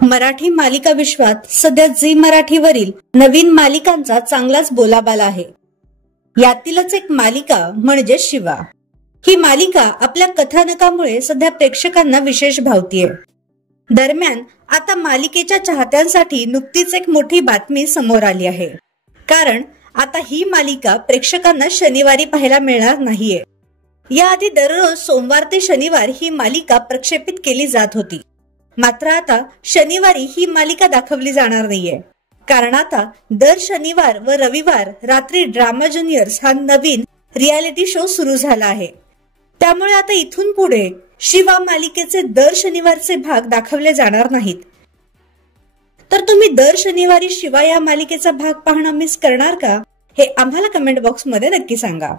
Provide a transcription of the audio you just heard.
मराठी मालिका विश्वात सध्या झी मराठीवरील नवीन मालिकांचा चांगलाच बोलाबाला आहे। यातीलच एक मालिका म्हणजे शिवा। ही मालिका आपल्या कथानकामुळे सध्या प्रेक्षकांना विशेष भावतीये। दरम्यान आता मालिकेच्या चाहत्यांसाठी नुकतीच एक मोठी बातमी समोर आली आहे, कारण आता ही मालिका प्रेक्षकांना शनिवारी पाहायला मिळणार नाहीये। याआधी दररोज सोमवार ते शनिवार ही मालिका प्रक्षेपित केली जात होती, मात्र आता शनिवारी ही मालिका दाखवली जाणार नाहीये, कारण आता दर शनिवार व रविवार रात्री ड्रामा ज्युनियर्स हा नवीन रियालिटी शो सुरू झाला आहे। त्यामुळे आता इथून पुढे शिवा मालिकेचे दर शनिवारचे भाग दाखवले जाणार नाहीत। तर तुम्ही दर शनिवारी शिवा या मालिकेचा भाग पाहणं मिस करणार का? हे आम्हाला कमेंट बॉक्स मध्ये नक्की सांगा।